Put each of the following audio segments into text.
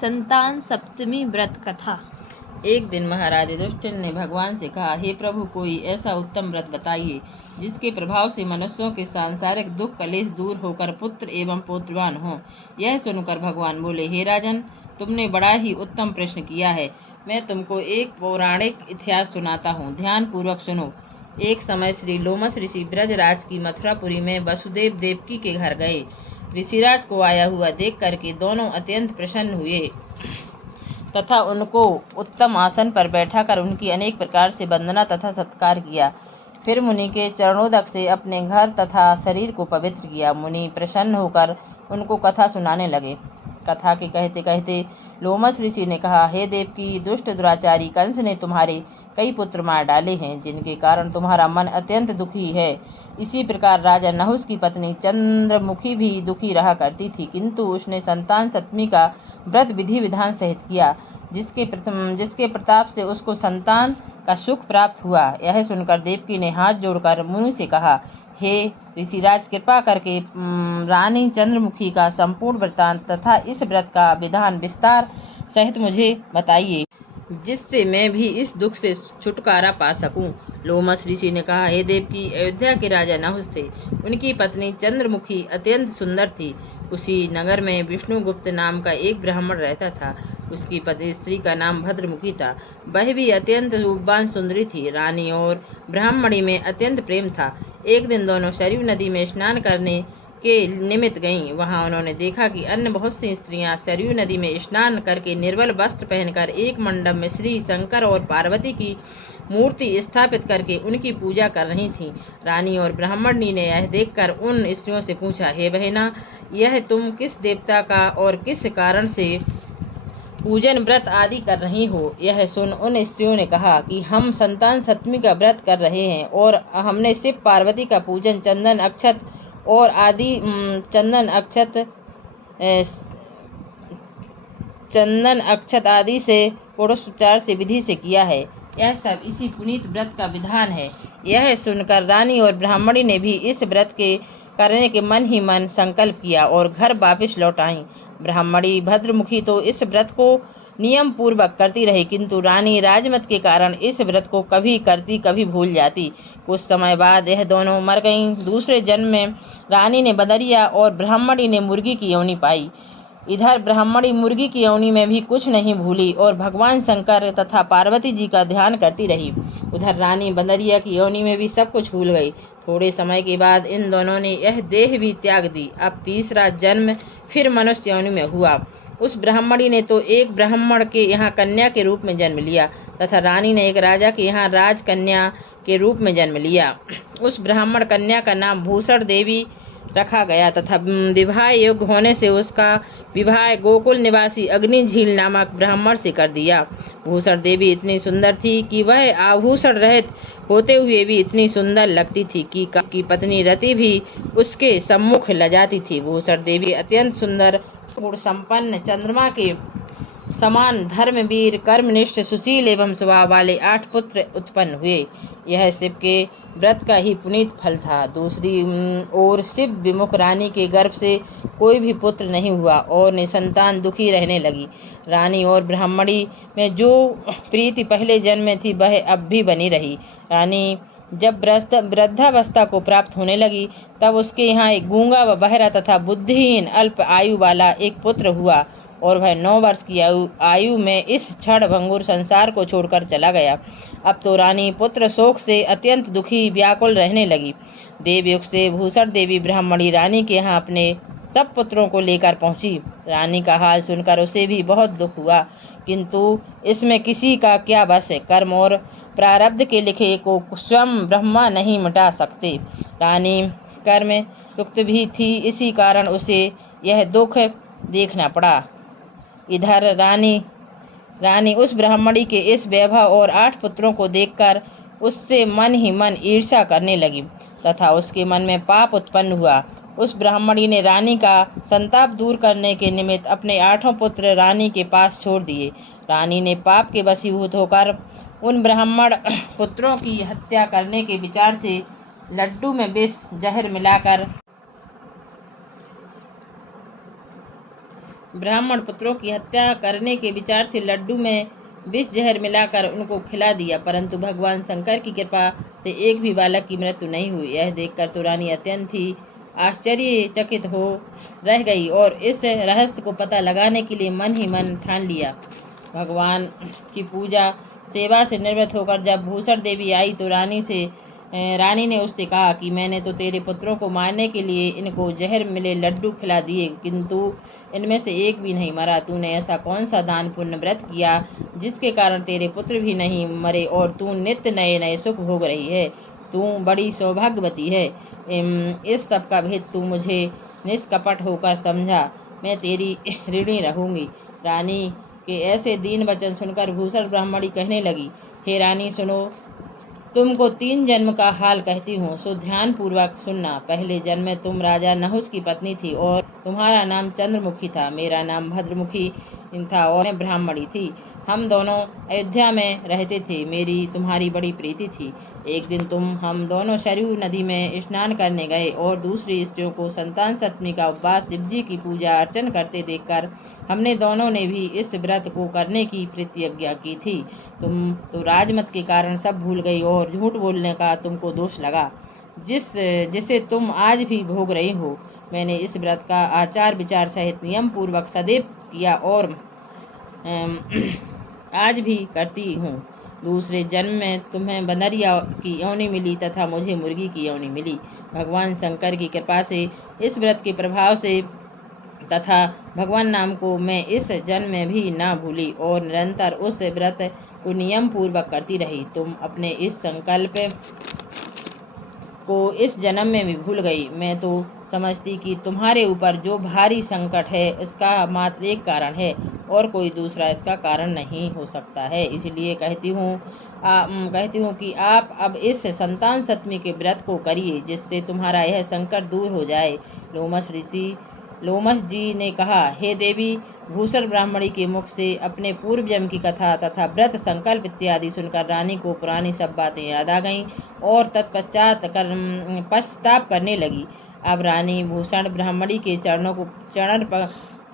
संतान सप्तमी व्रत कथा। एक दिन महाराज युधिष्ठिर ने भगवान से कहा, हे प्रभु, कोई ऐसा उत्तम व्रत बताइए जिसके प्रभाव से मनुष्यों के सांसारिक दुख कलेश दूर होकर पुत्र एवं पौत्रवान हो। यह सुनकर भगवान बोले, हे राजन, तुमने बड़ा ही उत्तम प्रश्न किया है। मैं तुमको एक पौराणिक इतिहास सुनाता हूँ, ध्यान पूर्वक सुनो। एक समय श्री लोमस ऋषि ब्रजराज की मथुरापुरी में वसुदेव देवकी के घर गए। ऋषिराज को आया हुआ देख करके दोनों अत्यंत प्रसन्न हुए तथा उनको उत्तम आसन पर बैठाकर उनकी अनेक प्रकार से वंदना तथा सत्कार किया। फिर मुनि के चरणोदक से अपने घर तथा शरीर को पवित्र किया। मुनि प्रसन्न होकर उनको कथा सुनाने लगे। कथा के कहते कहते लोमस ऋषि ने कहा, हे देवकी, दुष्ट दुराचारी कंस ने तुम्हारे कई पुत्र मार डाले हैं, जिनके कारण तुम्हारा मन अत्यंत दुखी है। इसी प्रकार राजा नहुस की पत्नी चंद्रमुखी भी दुखी रहा करती थी, किंतु उसने संतान सप्तमी का व्रत विधि विधान सहित किया, जिसके प्रताप से उसको संतान का सुख प्राप्त हुआ। यह सुनकर देवकी ने हाथ जोड़कर मुनि से कहा, हे ऋषिराज, कृपा करके रानी चंद्रमुखी का संपूर्ण वृत्तांत तथा इस व्रत का विधान विस्तार सहित मुझे बताइए, जिससे मैं भी इस दुख से छुटकारा पा सकूं। लोमस ऋषि ने कहा, हे देवकी, अयोध्या के राजा नहुस थे। उनकी पत्नी चंद्रमुखी अत्यंत सुंदर थी। उसी नगर में विष्णुगुप्त नाम का एक ब्राह्मण रहता था। उसकी पत्नी स्त्री का नाम भद्रमुखी था। वह भी अत्यंत रूपवान सुंदरी थी। रानी और ब्राह्मणी में अत्यंत प्रेम था। एक दिन दोनों सरयू नदी में स्नान करने के निमित्त गईं। वहां उन्होंने देखा कि अन्य बहुत सी स्त्रियां सरयू नदी में स्नान करके निर्मल वस्त्र पहनकर एक मंडप में श्री शंकर और पार्वती की मूर्ति स्थापित करके उनकी पूजा कर रही थीं। रानी और ब्राह्मणी ने यह देखकर उन स्त्रियों से पूछा, हे बहना, यह तुम किस देवता का और किस कारण से पूजन व्रत आदि कर रही हो? यह सुन उन स्त्रियों ने कहा कि हम संतान सप्तमी का व्रत कर रहे हैं और हमने शिव पार्वती का पूजन चंदन अक्षत आदि से षोडशोपचार से विधि से किया है। यह सब इसी पुनीत व्रत का विधान है। यह सुनकर रानी और ब्राह्मणी ने भी इस व्रत के करने के मन ही मन संकल्प किया और घर वापस लौट आईं। ब्राह्मणी भद्रमुखी तो इस व्रत को नियम पूर्वक करती रही, किंतु रानी राजमत के कारण इस व्रत को कभी करती कभी भूल जाती। कुछ समय बाद यह दोनों मर गईं। दूसरे जन्म में रानी ने बदरिया और ब्राह्मणी ने मुर्गी की योनि पाई। इधर ब्राह्मणी मुर्गी की योनि में भी कुछ नहीं भूली और भगवान शंकर तथा पार्वती जी का ध्यान करती रही। उधर रानी बदरिया की योनि में भी सब कुछ भूल गई। थोड़े समय के बाद इन दोनों ने यह देह भी त्याग दी। अब तीसरा जन्म फिर मनुष्य योनि में हुआ। उस ब्राह्मणी ने तो एक ब्राह्मण के यहाँ कन्या के रूप में जन्म लिया तथा रानी ने एक राजा के यहाँ राजकन्या के रूप में जन्म लिया। उस ब्राह्मण कन्या का नाम भूषण देवी रखा गया तथा विवाह योग्य होने से उसका विवाह गोकुल निवासी अग्नि झील नामक ब्राह्मण से कर दिया। भूषण देवी इतनी सुंदर थी कि वह आभूषण रहित होते हुए भी इतनी सुंदर लगती थी कि पत्नी रति भी उसके सम्मुख लजाती थी। भूषण देवी अत्यंत सुंदर गुण संपन्न चंद्रमा के समान धर्मवीर कर्मनिष्ठ सुशील एवं स्वभाव वाले 8 पुत्र उत्पन्न हुए। यह शिव के व्रत का ही पुनीत फल था। दूसरी ओर शिव विमुख रानी के गर्भ से कोई भी पुत्र नहीं हुआ और निसंतान दुखी रहने लगी। रानी और ब्राह्मणी में जो प्रीति पहले जन्म में थी वह अब भी बनी रही। रानी जब वृद्धावस्था को प्राप्त होने लगी तब उसके यहाँ एक गूंगा व बहरा तथा बुद्धिहीन अल्प आयु वाला एक पुत्र हुआ और वह 9 वर्ष की आयु में इस क्षण भंगुर संसार को छोड़कर चला गया। अब तो रानी पुत्र शोक से अत्यंत दुखी व्याकुल रहने लगी। देवयुग से भूषण देवी ब्राह्मणी रानी के यहाँ अपने सब पुत्रों को लेकर पहुंची। रानी का हाल सुनकर उसे भी बहुत दुख हुआ, किंतु इसमें किसी का क्या बस है। कर्म और प्रारब्ध के लिखे को स्वयं ब्रह्मा नहीं मिटा सकते। रानी कर्म युक्त भी थी, इसी कारण उसे यह दुख देखना पड़ा। इधर रानी उस ब्राह्मणी के इस वैभव और 8 पुत्रों को देखकर उससे मन ही मन ईर्ष्या करने लगी तथा उसके मन में पाप उत्पन्न हुआ। उस ब्राह्मणी ने रानी का संताप दूर करने के निमित्त अपने 8 पुत्र रानी के पास छोड़ दिए। रानी ने पाप के वशीभूत होकर उन ब्राह्मण पुत्रों की हत्या करने के विचार से लड्डू में विष जहर मिलाकर ब्राह्मण पुत्रों की हत्या करने के विचार से लड्डू में विष जहर मिलाकर उनको खिला दिया, परंतु भगवान शंकर की कृपा से एक भी बालक की मृत्यु नहीं हुई। यह देखकर तो रानी अत्यंत ही आश्चर्यचकित हो रह गई और इस रहस्य को पता लगाने के लिए मन ही मन ठान लिया। भगवान की पूजा सेवा से निवृत्त होकर जब भूषण देवी आई तो रानी ने उससे कहा कि मैंने तो तेरे पुत्रों को मारने के लिए इनको जहर मिले लड्डू खिला दिए, किंतु इनमें से एक भी नहीं मरा। तूने ऐसा कौन सा दान पुण्य व्रत किया जिसके कारण तेरे पुत्र भी नहीं मरे और तू नित्य नए नए सुख भोग रही है? तू बड़ी सौभाग्यवती है। इस सब का भेद तू मुझे निष्कपट होकर समझा, मैं तेरी ऋणी रहूंगी। रानी के ऐसे दीन वचन सुनकर भूषण ब्राह्मणी कहने लगी, हे रानी सुनो, तुमको 3 जन्म का हाल कहती हूँ, सो ध्यान पूर्वक सुनना। पहले जन्म में तुम राजा नहुस की पत्नी थी और तुम्हारा नाम चंद्रमुखी था, मेरा नाम भद्रमुखी था और मैं ब्राह्मणी थी। हम दोनों अयोध्या में रहते थे, मेरी तुम्हारी बड़ी प्रीति थी। एक दिन हम दोनों सरयू नदी में स्नान करने गए और दूसरी स्त्रियों को संतान सप्तमी का उपवास शिवजी की पूजा अर्चन करते देखकर हमने दोनों ने भी इस व्रत को करने की प्रतिज्ञा की थी। तुम तो राजमत के कारण सब भूल गई और झूठ बोलने का तुमको दोष लगा, जिसे तुम आज भी भोग रही हो। मैंने इस व्रत का आचार विचार सहित नियम पूर्वक सदैव किया और आज भी करती हूँ। दूसरे जन्म में तुम्हें बनरिया की योनि मिली तथा मुझे मुर्गी की योनि मिली। भगवान शंकर की कृपा से इस व्रत के प्रभाव से तथा भगवान नाम को मैं इस जन्म में भी ना भूली और निरंतर उस व्रत को नियम पूर्वक करती रही। तुम अपने इस संकल्प को इस जन्म में भी भूल गई। मैं तो समझती कि तुम्हारे ऊपर जो भारी संकट है उसका मात्र एक कारण है और कोई दूसरा इसका कारण नहीं हो सकता है। इसलिए कहती हूँ कि आप अब इस संतान सप्तमी के व्रत को करिए, जिससे तुम्हारा यह संकट दूर हो जाए। लोमश जी ने कहा, हे देवी, भूषण ब्राह्मणी के मुख से अपने पूर्व जन्म की कथा तथा व्रत संकल्प इत्यादि सुनकर रानी को पुरानी सब बातें याद आ गईं और तत्पश्चात पश्चाताप करने लगी। अब रानी भूषण ब्राह्मणी के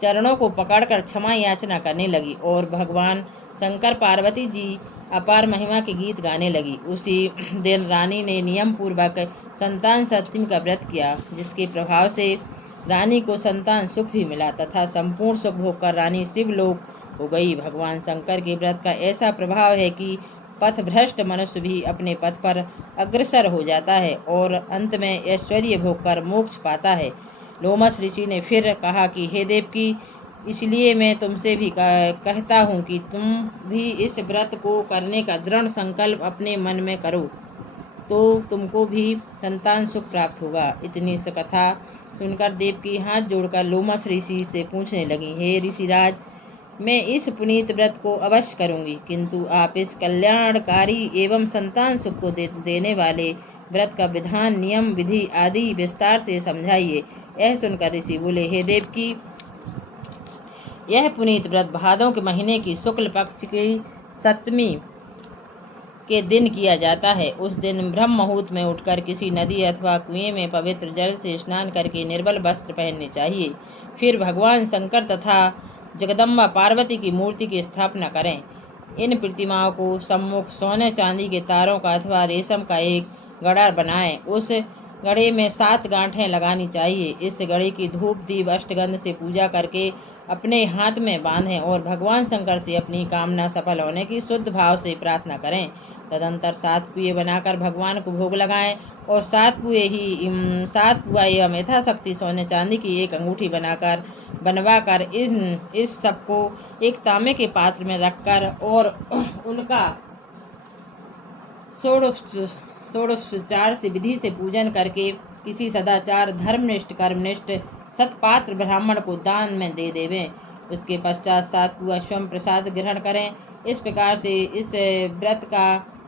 चरणों को पकड़कर क्षमा याचना करने लगी और भगवान शंकर पार्वती जी अपार महिमा के गीत गाने लगी। उसी दिन रानी ने नियम पूर्वक संतान सप्तमी का व्रत किया, जिसके प्रभाव से रानी को संतान सुख भी मिला तथा संपूर्ण सुख भोग कर रानी शिवलोक हो गई। भगवान शंकर के व्रत का ऐसा प्रभाव है कि पथभ्रष्ट मनुष्य भी अपने पथ पर अग्रसर हो जाता है और अंत में ऐश्वर्य भोग कर मोक्ष पाता है। लोमस ऋषि ने फिर कहा कि हे देवकी, इसलिए मैं तुमसे भी कहता हूँ कि तुम भी इस व्रत को करने का दृढ़ संकल्प अपने मन में करो, तो तुमको भी संतान सुख प्राप्त होगा। इतनी कथा सुनकर देवकी हाथ जोड़कर लोमस ऋषि से पूछने लगी, हे ऋषिराज, मैं इस पुनीत व्रत को अवश्य करूंगी, किंतु आप इस कल्याणकारी एवं संतान सुख को देने वाले व्रत का विधान, नियम, विधि आदि विस्तार से समझाइए। यह सुनकर ऋषि बोले, हे देवकी, यह पुनीत व्रत भादों के महीने की शुक्ल पक्ष की सप्तमी के दिन किया जाता है। उस दिन ब्रह्म मुहूर्त में उठकर किसी नदी अथवा कुएं में पवित्र जल से स्नान करके निर्मल वस्त्र पहनने चाहिए। फिर भगवान शंकर तथा जगदम्बा पार्वती की मूर्ति की स्थापना करें। इन प्रतिमाओं को सम्मुख सोने चांदी के तारों का अथवा रेशम का एक गड़ा बनाएं। उस गड़े में 7 गांठें लगानी चाहिए। इस गड़े की धूप दीप अष्टगंध से पूजा करके अपने हाथ में बांधें और भगवान शंकर से अपनी कामना सफल होने की शुद्ध भाव से प्रार्थना करें। तदंतर 7 कुएं बनाकर भगवान को भोग लगाएं और 7 कुआ एवं यथाशक्ति सोने चांदी की एक अंगूठी बनवाकर इस सबको एक तांबे के पात्र में रखकर और उनका षोडशोपचार से विधि से पूजन करके किसी सदाचार धर्मनिष्ठ कर्मनिष्ठ सत्पात्र ब्राह्मण को दान में दे देवें। उसके पश्चात 7 कुआ स्वयं प्रसाद ग्रहण करें। इस प्रकार से इस व्रत का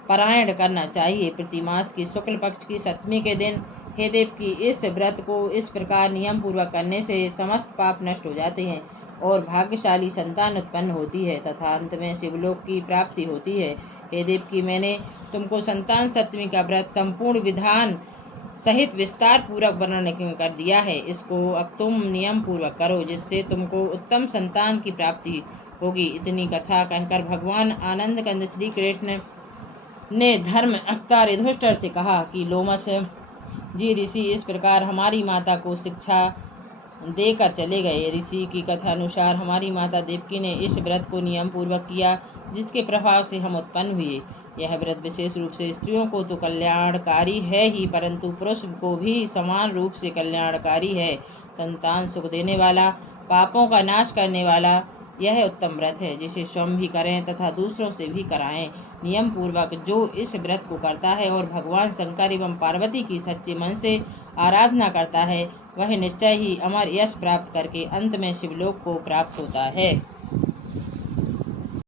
पारायण करना चाहिए। प्रतिमास की शुक्ल पक्ष की सप्तमी के दिन हे देव की इस व्रत को इस प्रकार नियम पूर्वक करने से समस्त पाप नष्ट हो जाते हैं और भाग्यशाली संतान उत्पन्न होती है तथा अंत में शिवलोक की प्राप्ति होती है। हे देव की मैंने तुमको संतान सप्तमी का व्रत संपूर्ण विधान सहित विस्तार पूर्वक वर्णन कर दिया है। इसको अब तुम नियम पूर्वक करो, जिससे तुमको उत्तम संतान की प्राप्ति होगी। इतनी कथा कहकर भगवान आनंद कंद श्री कृष्ण ने धर्म अवतार युधिष्ठिर से कहा कि लोमस जी ऋषि इस प्रकार हमारी माता को शिक्षा देकर चले गए। ऋषि की कथा अनुसार हमारी माता देवकी ने इस व्रत को नियम पूर्वक किया, जिसके प्रभाव से हम उत्पन्न हुए। यह व्रत विशेष रूप से स्त्रियों को तो कल्याणकारी है ही, परंतु पुरुष को भी समान रूप से कल्याणकारी है। संतान सुख देने वाला, पापों का नाश करने वाला यह उत्तम व्रत है, जिसे स्वयं भी करें तथा दूसरों से भी कराएं। नियम पूर्वक जो इस व्रत को करता है और भगवान शंकर एवं पार्वती की सच्चे मन से आराधना करता है, वह निश्चय ही अमर यश प्राप्त करके अंत में शिवलोक को प्राप्त होता है।